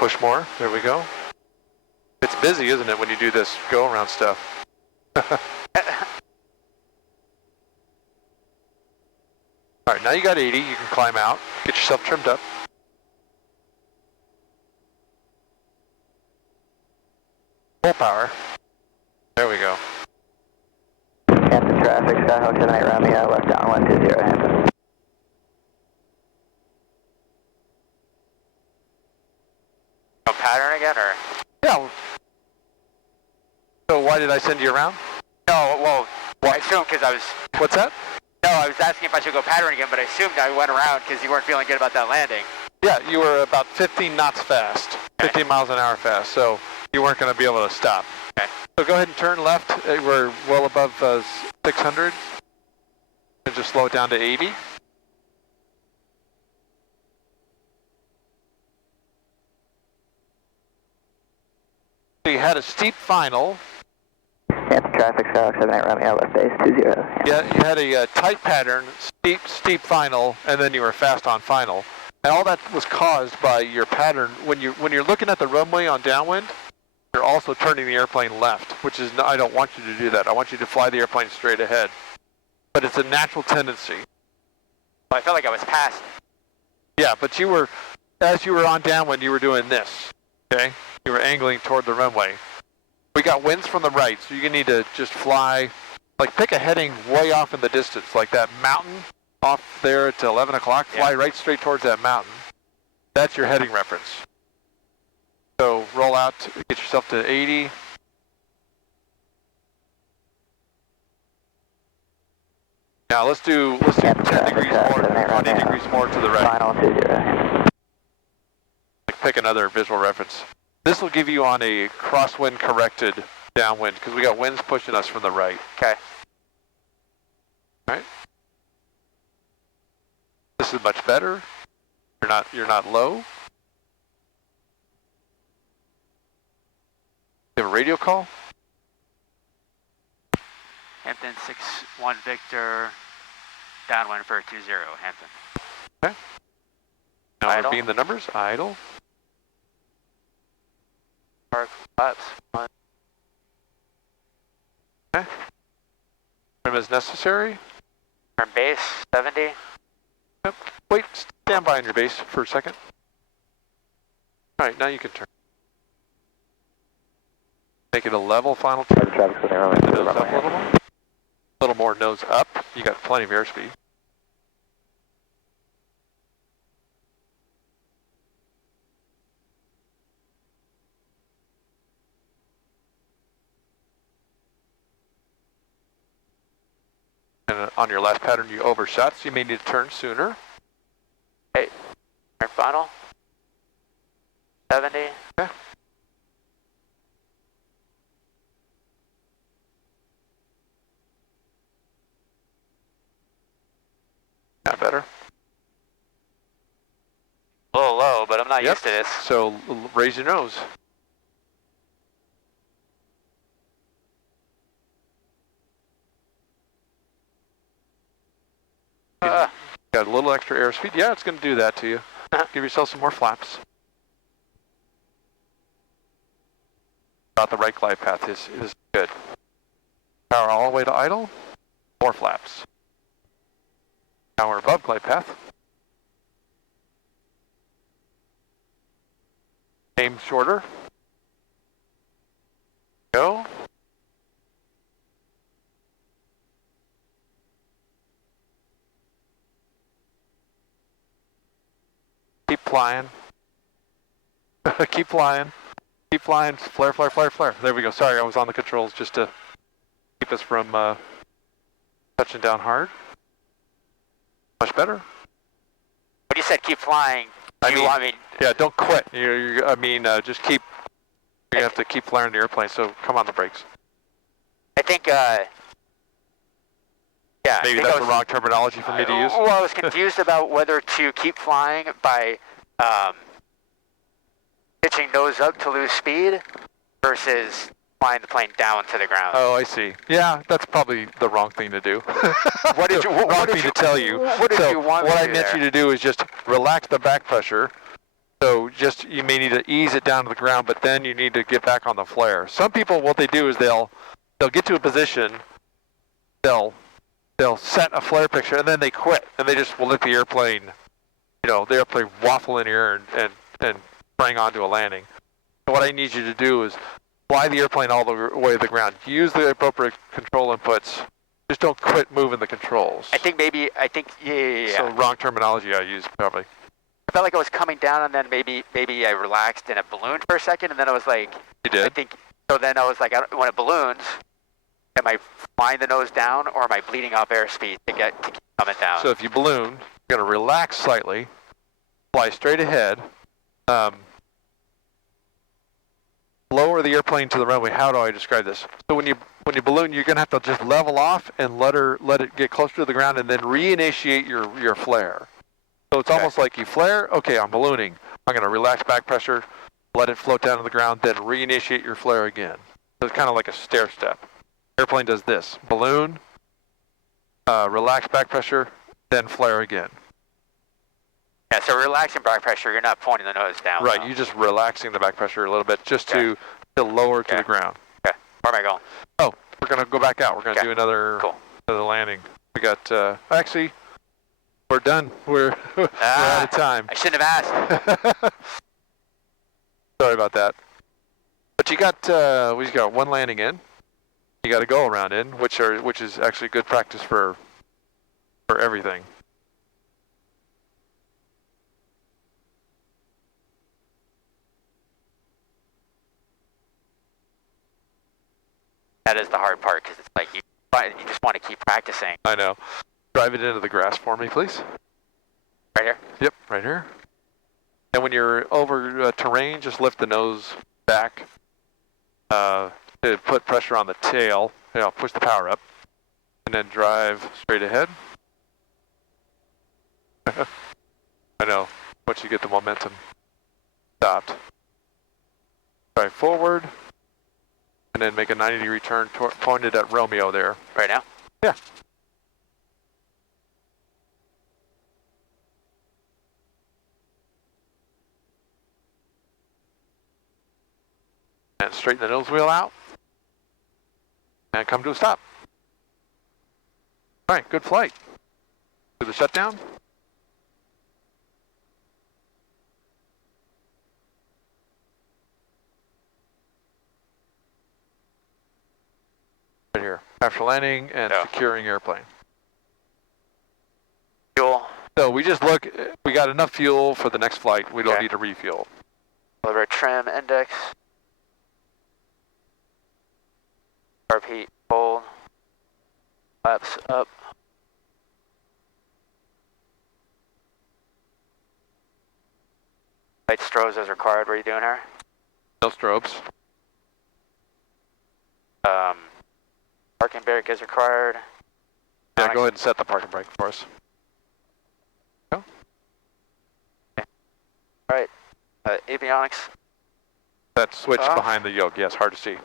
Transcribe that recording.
push more. There we go. It's busy, isn't it, when you do this go-around stuff? All right, now you got 80. You can climb out. Get yourself trimmed up. Full power. There we go. Hampton traffic, Skyhawk tonight, Romeo, left down 120, Hampton. No pattern again, or? Yeah. So why did I send you around? No, well, I assumed because I was... What's that? No, I was asking if I should go pattern again, but I assumed I went around because you weren't feeling good about that landing. Yeah, you were about 15 knots fast, 15 miles an hour fast, so you weren't going to be able to stop. Okay. So go ahead and turn left. We're well above 600. And just slow it down to 80. So you had a steep final. Hampton traffic, Skyhawk 78, Romeo, left base 20. Yeah, you had a tight pattern, steep final, and then you were fast on final. And all that was caused by your pattern. When you're looking at the runway on downwind, you're also turning the airplane left, which is, I don't want you to do that. I want you to fly the airplane straight ahead. But it's a natural tendency. Well, I felt like I was past. Yeah, but you were, as you were on downwind, you were doing this, okay? You were angling toward the runway. We got winds from the right, so you need to just fly, like pick a heading way off in the distance, like that mountain off there at 11 o'clock, fly right straight towards that mountain. That's your heading reference. So roll out, get yourself to 80. Now let's do 10 degrees more, 20 degrees more to the right. Final 20. Like pick another visual reference. This will give you on a crosswind corrected downwind because we got winds pushing us from the right. Okay. All right. This is much better. You're not low. You have a radio call? Hampton 6-1 Victor, downwind for 20, Hampton. Okay. Now Idle. we're being the numbers. Idle. Park flaps. Okay. Trim as necessary. Turn base 70. Yep. Wait, stand by on your base for a second. All right, now you can turn. Make it a level final turn. Traffic, Nose up a little more. A little more nose up. You got plenty of airspeed. And on your last pattern, you overshot, so you may need to turn sooner. Okay. Turn final. 70. Okay. Not better. A little low, but I'm not used to this. So raise your nose. Got a little extra airspeed. Yeah, it's going to do that to you. Give yourself some more flaps. About the right glide path is good. Power all the way to idle. More flaps. Now we're above glide path. Aim shorter. Go. Keep flying. Keep flying. Keep flying. Flare, flare, flare, flare. There we go. Sorry, I was on the controls just to keep us from touching down hard. Much better. When you said keep flying, yeah, don't quit. Just keep. You have to keep flaring the airplane. So come on the brakes. I think. Yeah. Maybe that's the wrong terminology for me to use. Well, I was confused about whether to keep flying by pitching nose up to lose speed versus flying the plane down to the ground. Oh, I see. Yeah, that's probably the wrong thing to do. What did you to tell you? What did you want What me I to do meant there? you to do is just relax the back pressure So just, you may need to ease it down to the ground, but then you need to get back on the flare. Some people, what they do is they'll get to a position, they'll set a flare picture, and then they quit, and they just will let the airplane, the airplane waffle in the air and bring onto a landing. So what I need you to do is fly the airplane all the way to the ground. Use the appropriate control inputs. Just don't quit moving the controls. Yeah. So wrong terminology I used probably. I felt like I was coming down, and then maybe I relaxed and it ballooned for a second, and then I was like, you did? I think so. Then I was like, when it balloons, am I flying the nose down, or am I bleeding off airspeed to keep coming down? So if you balloon, you're going to relax slightly, fly straight ahead, lower the airplane to the runway. How do I describe this? So when you balloon, you're going to have to just level off and let it get closer to the ground, and then reinitiate your flare. So it's almost like you flare, okay, I'm ballooning. I'm going to relax back pressure, let it float down to the ground, then reinitiate your flare again. So it's kind of like a stair step. Airplane does this: balloon, relax back pressure, then flare again. Yeah, so relaxing back pressure, you're not pointing the nose down. Right, though. you're just relaxing the back pressure a little bit just to lower to the ground. Okay, where am I going? Oh, we're going to go back out. We're going to do another landing. We got, actually, we're done. We're out of time. I shouldn't have asked. Sorry about that. But we just got one landing in. You got a go around in, which is actually good practice for everything. That is the hard part, because it's like you just want to keep practicing. I know. Drive it into the grass for me, please. Right here? Yep, right here. And when you're over terrain, just lift the nose back to put pressure on the tail. Push the power up, and then drive straight ahead. I know. Once you get the momentum stopped, drive forward, and then make a 90-degree turn pointed at Romeo there. Right now? Yeah. And straighten the nose wheel out. And come to a stop. All right, good flight. Do the shutdown. Right here. After landing and securing airplane. Fuel. So we just we got enough fuel for the next flight. We don't need to refuel. Deliver trim index. RP hold. Flaps up. Light strobes as required. What are you doing here? No strobes. Parking brake is required. Yeah, go ahead and set the parking brake for us. Go. Okay. All right. Avionics. That switch behind the yoke. Yes, hard to see.